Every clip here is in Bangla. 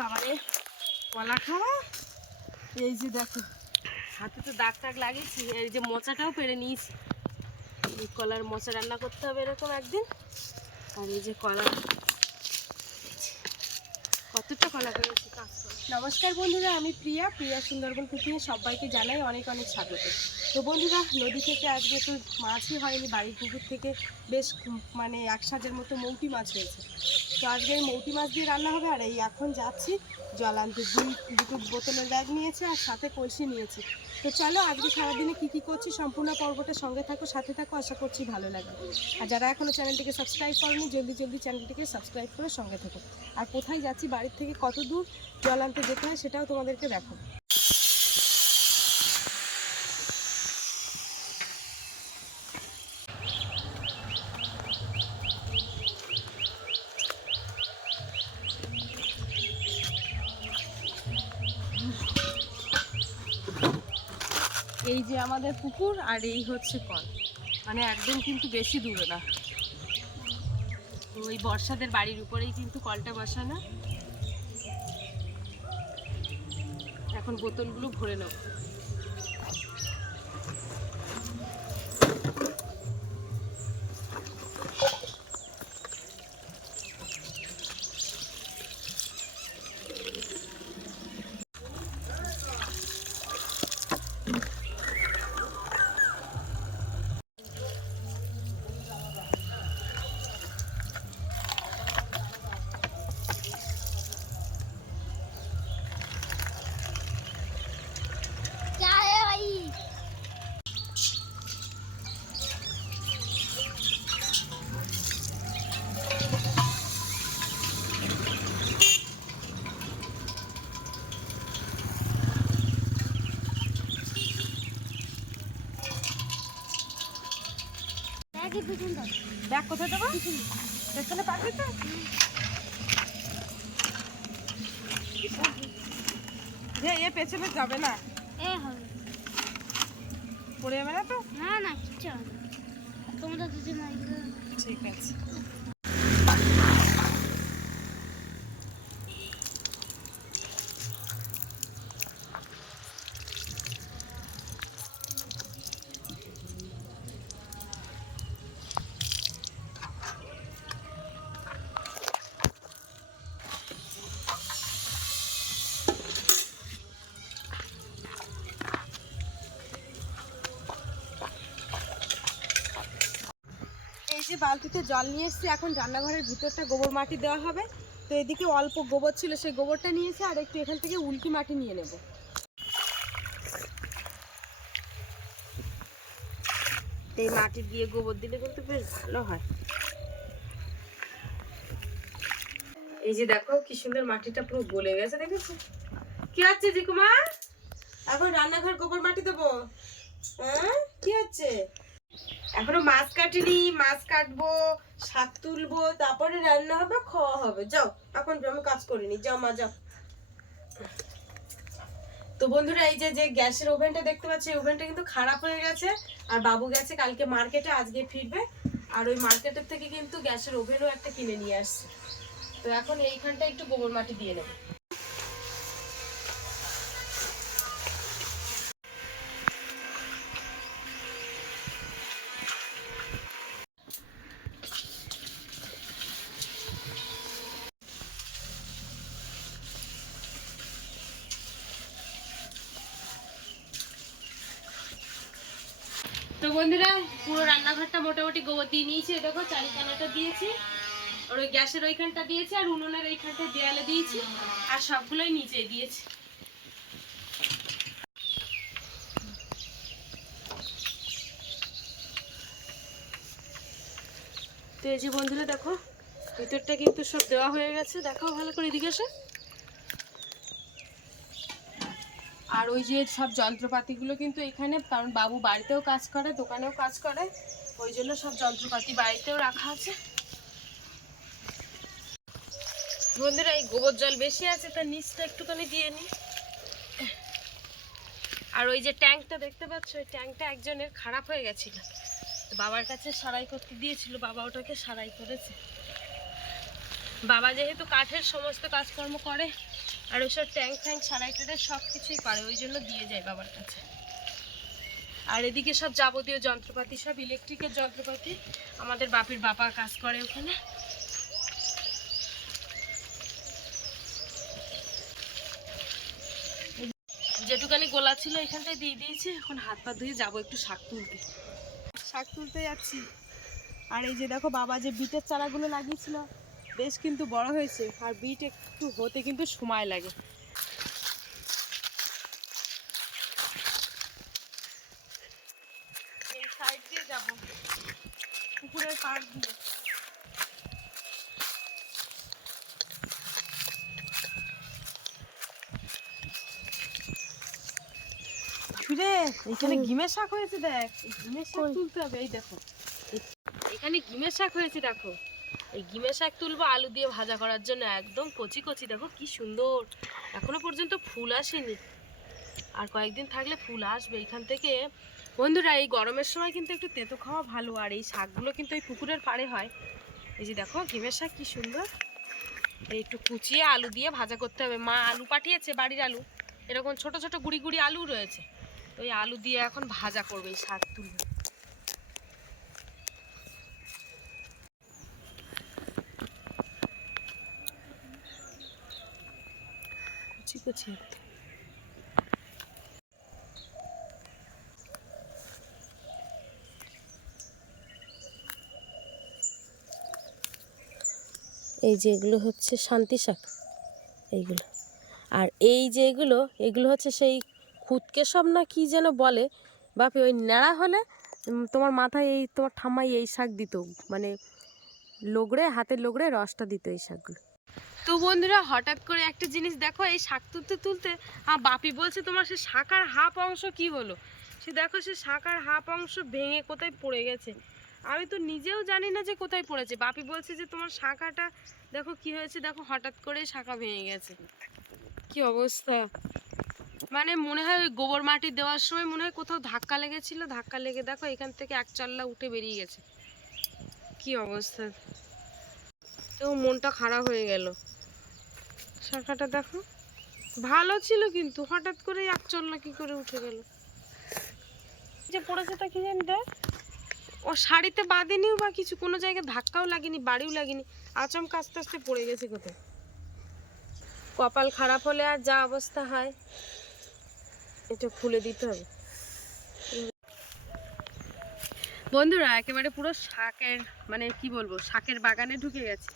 বাবারে কলা খাওয়া। এই যে দেখো, হাতে তো দাগ টাগ লাগিয়েছি, এই যে মোচাটাও পেরে নিয়েছি। এই কলার মোচা রান্না করতে হবে এরকম একদিন। আর এই যে কলা। কতটা কলা পেরেছি নমস্কার বন্ধুরা, আমি প্রিয়া। প্রিয়া সুন্দরবন কুকিংয়ে সবাইকে জানাই অনেক অনেক স্বাগত। তো বন্ধুরা, নদী থেকে আজকে তো মাছই হয়নি, বাড়ির পুকুর থেকে বেশ মানে এক সাজের মতো মৌটি মাছ হয়েছে। তো আজকে এই মৌটি মাছ দিয়ে রান্না হবে, আর এই এখন যাচ্ছি জল আনতে দুই দুটো বোতলের ব্যাগ নিয়েছে আর সাথে কলসি নিয়েছি। তো চলো, আজকে সারাদিনে কী কী করছি সম্পূর্ণ পর্বটা সঙ্গে থাকো, সাথে থাকো, আশা করছি ভালো লাগে আর যারা এখনও চ্যানেলটিকে সাবস্ক্রাইব করেনি, জলদি জলদি চ্যানেলটিকে সাবস্ক্রাইব করে সঙ্গে থাকো। আর কোথায় যাচ্ছি, বাড়ির থেকে কত দূর জল আনতে যেতে হয় সেটাও তোমাদেরকে দেখো এই যে আমাদের পুকুর আর এই হচ্ছে কল। মানে একদম কিন্তু বেশি দূরে না। ওই বর্ষাদের বাড়ির উপরেই কিন্তু কলটা বসানো। এখন বোতলগুলো ভরে নেব। কোথায় দেবো পেছনে পারবি তো। যে এ পেছনে যাবে না। ए হবে। পড়ে যাবে না তো? না না কিচ্ছু হবে না। তোমরা দুজন ঠিক আছে। যে বালতিতে জল নিয়ে এসেছি, এখন রান্নাঘরের ভিতরটা গোবর মাটি দেওয়া হবে। তো এদিকে অল্প গোবর ছিল, সেই গোবরটা নিয়েছি, আর একটু এখান থেকে উল্কি মাটি নিয়ে নেব। এই মাটি দিয়ে গোবর দিলে কিন্তু বেশ ভালো হয়। এই যে দেখো, কি সুন্দর মাটিটা পুরো গলে গেছে, দেখেছ? কি হচ্ছে জিকুমা এখন রান্নাঘর গোবর মাটি দেবো। হ্যাঁ? কি হচ্ছে? এখনও মাছ কাটিনি, মাছ কাটবো, শাক তুলবো, তারপরে রান্না হবে, খাওয়া হবে। যাও, এখন আমি কাজ করিনি। যাও মা, যাও। তো বন্ধুরা, এই যে যে গ্যাসের ওভেনটা দেখতে পাচ্ছি ওভেনটা কিন্তু খারাপ হয়ে গেছে। আর বাবু গেছে কালকে মার্কেটে, আজকে ফিরবে। আর ওই মার্কেটের থেকে কিন্তু গ্যাসের ওভেনও একটা কিনে নিয়ে আসছে। তো এখন এইখানটা একটু গোবর মাটি দিয়ে নেব। বন্ধুরা, পুরো রান্নাঘরটা মোটামুটি গোবর দিয়ে নিয়েছি। দেখো চারিখানাটা দিয়েছি, আর ওই গ্যাসের ওইখানটা দিয়েছি, আর উনুনের ওইখানটা দেয়ালে দিয়েছি, আর সবগুলোই নিচে দিয়েছি। তো এই যে বন্ধুরা, দেখো, ভিতরটা কিন্তু সব দেওয়া হয়ে গেছে। দেখো ভালো করে, এদিকে এসে। আর ওই যে সব যন্ত্রপাতিগুলো কিন্তু এখানে, কারণ বাবু বাড়িতেও কাজ করে, দোকানেও কাজ করে, ওই জন্য সব যন্ত্রপাতি বাড়িতেও রাখা আছে। বন্ধুরা, এই গোবর জল বেশি আছে তার নিচটা একটুখানি দিয়ে নি। আর ওই যে ট্যাঙ্কটা দেখতে পাচ্ছ, ওই ট্যাঙ্কটা একজনের খারাপ হয়ে গেছিল। তো বাবার কাছে সারাই করতে দিয়েছিল, বাবা ওটাকে সারাই করেছে। বাবা যেহেতু কাঠের সমস্ত কাজকর্ম করে আর ওইসব ট্যাঙ্ক ফ্যাঙ্ক সারাই টারাই সব কিছুই পারে, ওই জন্য দিয়ে যায় বাবার কাছে। আর এদিকে সব যাবতীয় যন্ত্রপাতি, সব ইলেকট্রিকের যন্ত্রপাতি আমাদের বাপির বাবা কাজ করে ওখানে। যেটুকানি গোলা ছিল এখানটায় দিয়ে দিয়েছি, এখন হাত পা ধুয়ে যাব একটু শাক তুলতে। শাক তুলতে যাচ্ছি। আর এই যে দেখো বাবা যে বিটের চারাগুলো লাগিয়েছিল বেশ কিন্তু বড় হয়েছে আর বিট একটু হতে কিন্তু সময় লাগে। এই সাইড দিয়ে যাব পুকুরের পাড় দিয়ে। ফিরে এখানে গিমের শাক হয়েছে দেখ গিমের শাক তুলতে হবে এই দেখো। এখানে গিমের শাক হয়েছে দেখো। এই গিমের শাক তুলবো, আলু দিয়ে ভাজা করার জন্য একদম কচি কচি। দেখো কি সুন্দর। এখনও পর্যন্ত ফুল আসেনি। আর কয়েকদিন থাকলে ফুল আসবে। এখান থেকে বন্ধুরা, এই গরমের সময় কিন্তু একটু তেতো খাওয়া ভালো। আর এই শাকগুলো কিন্তু এই পুকুরের পাড়ে হয়। এই যে দেখো ঘিমের শাক কি সুন্দর। একটু কুচিয়ে আলু দিয়ে ভাজা করতে হবে। মা আলু পাঠিয়েছে, বাড়ির আলু। এরকম ছোট ছোট গুড়ি গুড়ি আলু রয়েছে। তো ওই আলু দিয়ে এখন ভাজা করবে এই শাক তুলবে। এই যে এগুলো হচ্ছে শান্তি শাক, এইগুলো। আর এই যে এগুলো এগুলো হচ্ছে সেই খুদকে সব না কি যেন বলে বাপি ওই ন্যাড়া হলে তোমার মাথায় এই, তোমার ঠাম্মাই এই শাক দিত মানে লোগড়ে, হাতের লোগড়ে রসটা দিত এই শাকগুলো। তো বন্ধুরা, হঠাৎ করে একটা জিনিস দেখো, এই শাক তুলতে তুলতে বাপি বলছে তোমার সে শাকার হাফ অংশ কি হলো? সে দেখো সে শাকার হাফ অংশ ভেঙে কোথায় পড়ে গেছে। আমি তো নিজেও জানি না যে কোথায় পড়েছে। বাপি বলছে যে তোমার শাখাটা, দেখো কি হয়েছে, দেখো হঠাৎ করে শাখা ভেঙে গেছে। কি অবস্থা? মানে মনে হয় ওই গোবর মাটি দেওয়ার সময় মনে হয় কোথাও ধাক্কা লেগেছিল। ধাক্কা লেগে দেখো এখান থেকে এক চাল্লা উঠে বেরিয়ে গেছে। কি অবস্থা? তো মনটা খারাপ হয়ে গেল। শাখাটা দেখো। ভালো ছিল কিন্তু হঠাৎ করে এক চল্লা কি করে উঠে গেল। যে পড়েছে তা কি জানি দেখ। ও শাড়িতে বাঁধেনিও বা কিছু কোনো জায়গায় ধাক্কাও লাগেনি বাড়িও লাগেনি আচমকা আস্তে আস্তে পড়ে গেছে কোথায়? কপাল খারাপ হলে আর যা অবস্থা হয় এটা খুলে দিতে হবে। বন্ধুরা একেবারে পুরো শাকের মানে কি বলব শাকের বাগানে ঢুকে গেছে।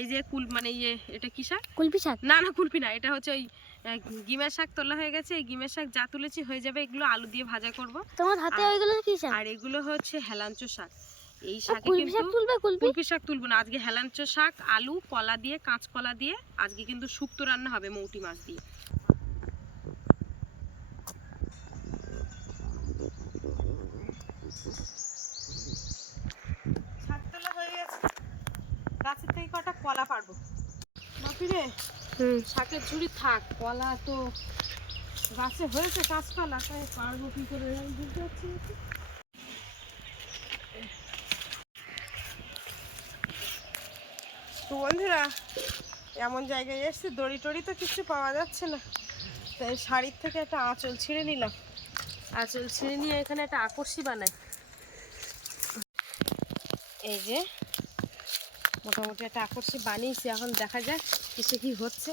এই যে কুল মানে ইয়ে এটা কি শাক? কুলপি শাক। না না কুলপি না এটা হচ্ছে ওই গিমের শাক তোলা হয়ে গেছে। এই গিমের শাক যা তুলেছি হয়ে যাবে এগুলো আলু দিয়ে ভাজা করব। তোমার হাতে ওইগুলো কি শাক? আর এগুলো হচ্ছে হেলাঞ্চো শাক। এই শাকে কুলপি শাক কিন্তু কুলপি শাক তুলবো না। আজকে হেলাঞ্চো শাক আলু কলা দিয়ে কাঁচকলা দিয়ে আজকে কিন্তু শুক্তো রান্না হবে মৌটি মাছ দিয়ে শাক তোলা হয়ে গেছে গাছের থেকে কটা কলা পারব বাপিরে হুম শাকের ঝুড়ি থাক কলা তো গাছে হয়েছে কাঁচকলা তাই পারব কি করে? বুঝতে পারছি তো। তো বন্ধুরা এমন জায়গায় এসছে দড়ি টড়ি তো কিছু পাওয়া যাচ্ছে না। তাই শাড়ির থেকে একটা আঁচল ছিঁড়ে নিলাম। আঁচল ছিঁড়ে নিয়ে এখানে একটা আকর্ষি বানাই। এই যে মোটামুটি একটা আকর্ষি বানিয়েছি। এখন দেখা যাক কিছু কি হচ্ছে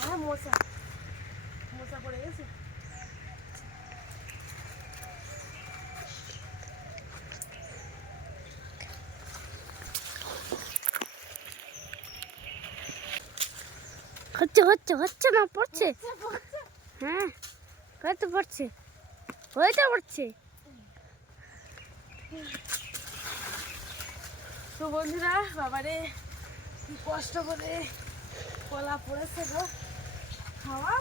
হ্যাঁ মোচা মোচা পড়ে গেছে হচ্ছে হচ্ছে না, পড়ছে। হ্যাঁ হয়তো পড়ছে? হয়তো পড়ছে। তো বন্ধুরা, বাবারে, কি কষ্ট করে কলা পড়েছে গো। খাওয়া।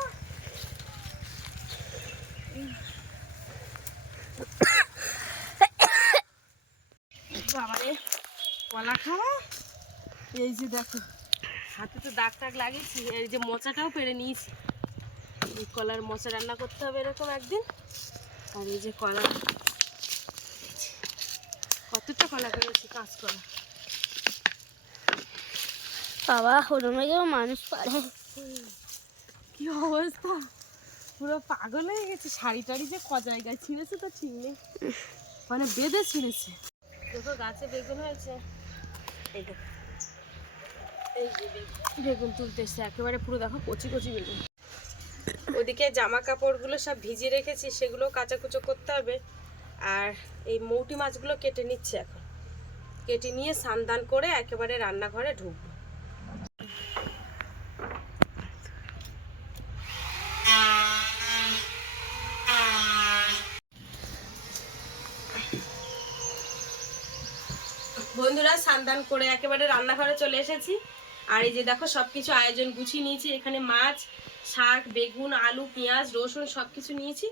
বাবারে, কলা খাওয়া। এই যে দেখো। হাতে তো দাগ টাগ লাগিয়েছি। এই যে মোচাটাও পেরে নিয়েছি। এই কলার মোচা রান্না করতে হবে এরকম একদিন। আর এই যে কলা। কতটা কলা পেরেছি কাজ করা বাবা হরমে গেও মানুষ পারে। কি অবস্থা? পুরো পাগল হয়ে গেছে। শাড়ি টাড়ি যে ক জায়গায় ছিঁড়েছে তো ঠিক নেই মানে বেঁধে ছিঁড়েছে। দেখো গাছে বেগুন হয়েছে। এই দেখো। বেগুন বেগুন তুলতে এসছে একেবারে পুরো দেখো কচি কচি বেগুন। ওদিকে জামা কাপড়গুলো সব ভিজিয়ে রেখেছি সেগুলো কাচাকুচো করতে হবে। আর এই মৌটি মাছগুলো কেটে নিচ্ছে এখন। কেটে নিয়ে সান্দান করে একেবারে রান্নাঘরে ঢুকবো। বন্ধুরা, সান্দান করে একেবারে রান্নাঘরে চলে এসেছি। আর এই যে দেখো, সবকিছু আয়োজন গুছিয়ে নিয়েছি। এখানে মাছ, শাক, বেগুন, আলু, পেঁয়াজ, রসুন সবকিছু নিয়েছি।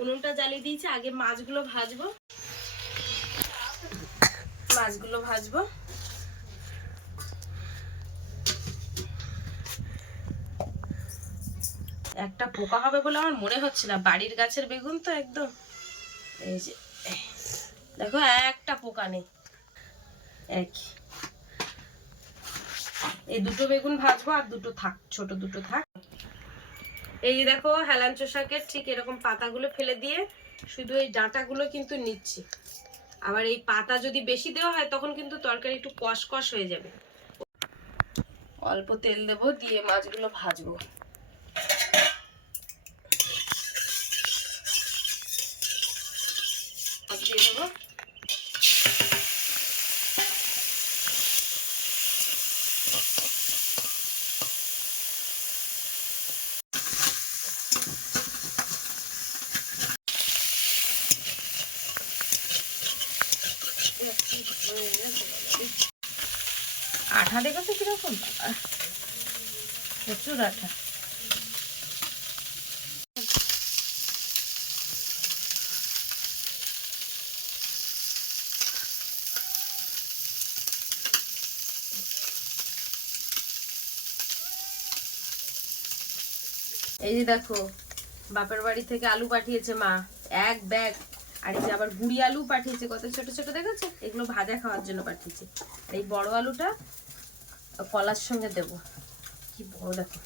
উনুনটা জ্বালিয়ে দিয়েছি। আগে মাছগুলো ভাজবো। মাছগুলো ভাজবো। একটা পোকা হবে বলে আমার মনে হচ্ছে না। বাড়ির গাছের বেগুন তো একদম। এই যে, দেখো, একটা পোকা নেই। একই। এই দুটো বেগুন ভাজবো আর দুটো থাক, ছোট দুটো থাক। এই দেখো হেলাঞ্চো শাকের ঠিক এরকম পাতাগুলো ফেলে দিয়ে শুধু এই ডাঁটাগুলো কিন্তু নিচ্ছি। আবার এই পাতা যদি বেশি দেওয়া হয় তখন কিন্তু তরকারি একটু কষ কষ হয়ে যাবে। অল্প তেল দেবো দিয়ে মাছগুলো ভাজবো আর দিয়ে দেবো আঠা দেখেছ কীরকম বাবা প্রচুর আঠা এই যে দেখো, বাপের বাড়ি থেকে আলু পাঠিয়েছে মা, এক ব্যাগ। আর এই যে আবার গুড়ি আলু পাঠিয়েছে, কত ছোট ছোট দেখেছ? এগুলো ভাজা খাওয়ার জন্য পাঠিয়েছে। এই বড় আলুটা কলার সঙ্গে দেব। কি বড় দেখো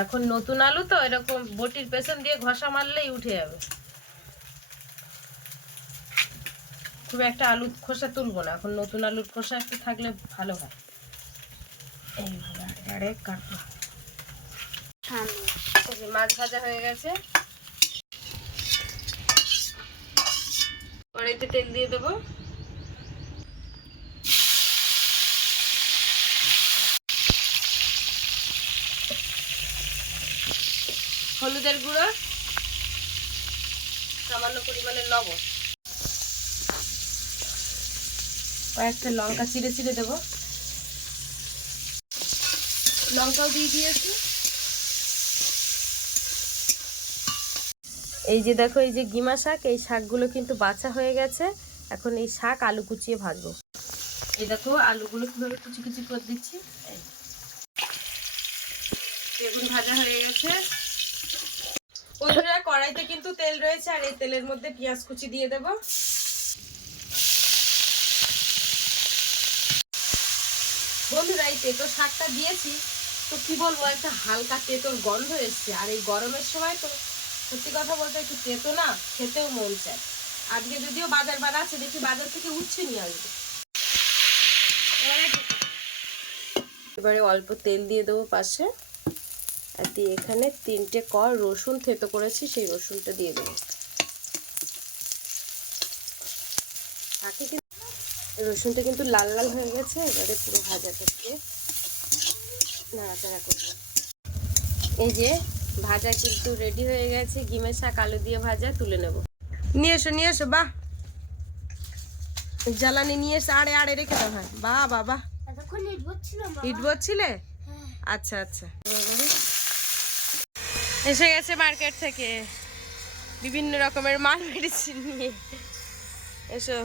এখন নতুন আলু তো, এরকম বটির পেছন দিয়ে ঘষা মারলেই উঠে যাবে। খুব একটা আলুর খোসা তুলবো না, এখন নতুন আলুর খোসা একটু থাকলে ভালো হয়। মাছ ভাজা হয়ে গেছে। কড়াইতে তেল দিয়ে দেবো। হলুদের গুঁড়ো, সামান্য পরিমাণে লবণ। কয়েকটা লঙ্কা চিড়ে চিড়ে দেবো। লঙ্কাও দিয়ে দিয়েছি। এই যে দেখো, এই যে গিমা শাক, এই শাকগুলো কিন্তু বাছা হয়ে গেছে। এখন এই শাক আলু কুচিয়ে ভাজবো। এই দেখো, আলুগুলো কীভাবে কুচি কুচি করে দিচ্ছি। বেগুন ভাজা হয়ে গেছে। বন্ধুরা, কড়াইতে কিন্তু তেল রয়েছে, আর এই তেলের মধ্যে পেঁয়াজ কুচি দিয়ে দেব। বন্ধুরা, এই তেতো শাকটা দিয়েছি। তো কি বলব, একটা হালকা তেতোর গন্ধ এসছে, আর এই গরমের সময় তো সত্যি কথা বলতে একটু তেতো না, খেতেও মন চায়। আজকে যদিও বাজার বার আছে, দেখি বাজার থেকে উঠছে নিয়ে আসবে। এবারে অল্প তেল দিয়ে দেবো পাশে। আর দিয়ে এখানে তিনটে কর রসুন থেতো করেছি সেই রসুনটা দিয়ে দেবো। বাকি কিন্তু রসুনটা কিন্তু লাল লাল হয়ে গেছে এবারে পুরো ভাজা করতে নাড়াচাড়া করব। এই যে ভাজা কিন্তু রেডি হয়ে গেছে গিমের শাক আলু দিয়ে ভাজা তুলে নেব। নিয়ে এসো নিয়ে এসো বাহ! জ্বালানি নিয়ে এসে আড়ে আড়ে রেখে দাও হয় বাহ বাবা ইট বলছিলে আচ্ছা আচ্ছা। এসে গেছে মার্কেট থেকে। বিভিন্ন রকমের মাল মেডিসিন নিয়ে। এসো।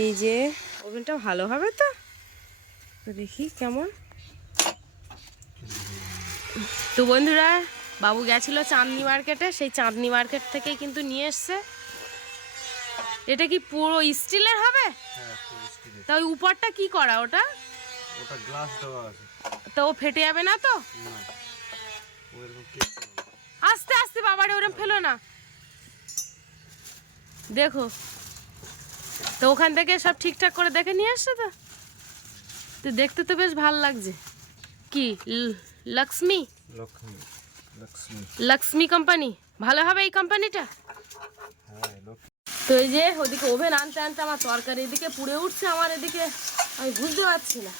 এই যে, ওভেনটা ভালো হবে তো? দেখি কেমন। তো বন্ধুরা, বাবু গেছিল চাঁদনি মার্কেটে সেই চাঁদনি মার্কেট থেকেই কিন্তু নিয়ে এসছে। এটা কি পুরো স্টিলের হবে? হ্যাঁ তা ওই উপরটা কি করা ওটা? ওটা গ্লাস দেওয়া আছে। তো ও ফেটে যাবে না তো? আস্তে আস্তে বাবারে ওরম ফেলো না। দেখো। তো ওখান থেকে সব ঠিকঠাক করে দেখে নিয়ে আসছে তো? তো দেখতে তো বেশ ভালো লাগছে। কি? লক্ষ্মী? লক্ষ্মী লক্ষ্মী। কোম্পানি। ভালো হবে এই কোম্পানিটা? হ্যাঁ তো এই যে ওদিকে ওভেন আনতে আনতে আমার তরকারি এদিকে পুড়ে উঠছে, আমার এদিকে আমি বুঝতে পারছি না।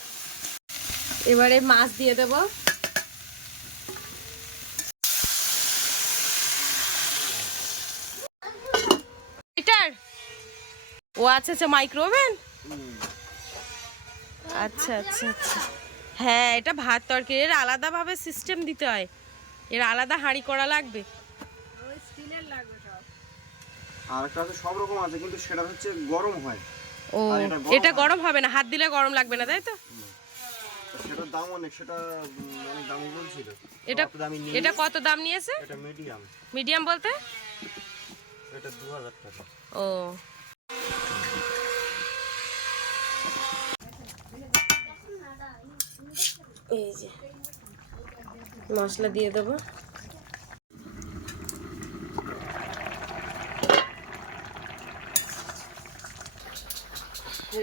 এবারে মাছ দিয়ে দেব। ও আচ্ছা আচ্ছা মাইক্রো ওভেন আচ্ছা আচ্ছা আচ্ছা। হ্যাঁ এটা ভাত তরকারি, এর আলাদাভাবে সিস্টেম দিতে হয়। এর আলাদা হাঁড়ি করা লাগবে। আর একটা আছে সব রকম আছে কিন্তু সেটা হচ্ছে গরম হয়। ও এটা গরম হবে না হাত দিলে গরম লাগবে না তাই তো? সেটার দাম অনেক সেটা অনেক দামি বলছিল। এটা এটা কত দাম নিয়েছে? এটা মিডিয়াম। মিডিয়াম বলতে? এটা টাকা। ও। এই যে মশলা দিয়ে দেবো।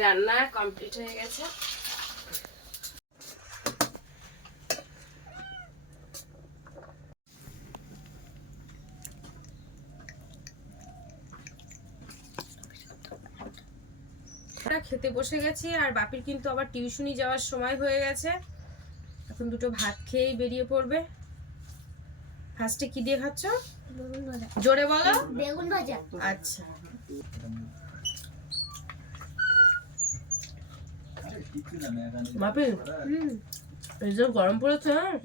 রান্না কমপ্লিট হয়ে গেছে। খেতে বসে গেছি আর বাপির কিন্তু আবার টিউশনি যাওয়ার সময় হয়ে গেছে। এখন দুটো ভাত খেয়েই বেরিয়ে পড়বে। ফার্স্টে কি দিয়ে খাচ্ছ? জোরে বলো। বেগুন ভাজা। আচ্ছা। বাপি এই যে গরম পড়েছে হ্যাঁ?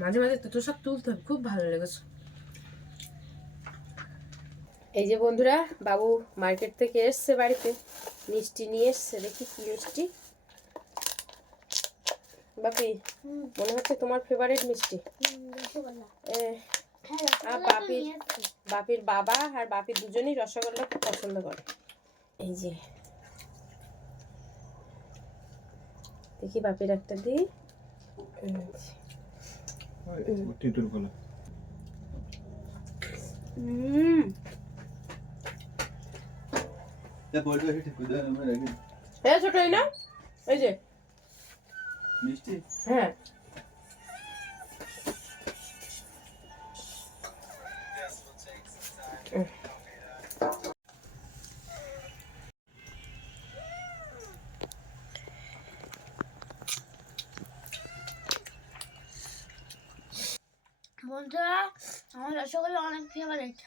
মাঝে মাঝে তো সব তুলতে হবে খুব ভালো লেগেছে। এই যে বন্ধুরা বাবু মার্কেট থেকে এসছে বাড়িতে। মিষ্টি নিয়ে এসছে দেখি কি মিষ্টি। বাপি মনে হচ্ছে তোমার ফেভারিট মিষ্টি। এ, আর বাপির বাপির বাবা আর বাপির দুজনেই রসগোল্লা খুব পছন্দ করে। এই যে দেখি বাপের একটা দিই। হ্যাঁ ছোট এই না এই যে। মিষ্টি? হ্যাঁ। বন্ধুরা আমার রসগোল্লা অনেক ফেভারিট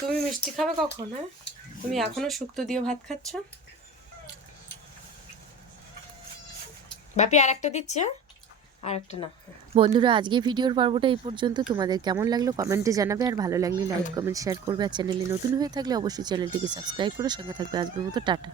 তুমি মিষ্টি খাবে কখন হ্যাঁ? তুমি এখনও শুক্তো দিয়ে ভাত খাচ্ছ? বাপি আর একটা দিচ্ছে আর একটা না। বন্ধুরা আজকে ভিডিওর পর্বটা এই পর্যন্ত। তোমাদের কেমন লাগল কমেন্টে জানাবে আর ভালো লাগলে লাইক কমেন্ট শেয়ার করবে। আর চ্যানেলে নতুন হয়ে থাকলে অবশ্যই চ্যানেলটিকে সাবস্ক্রাইব করে সঙ্গে থাকবে। আজকের মতো টাটা।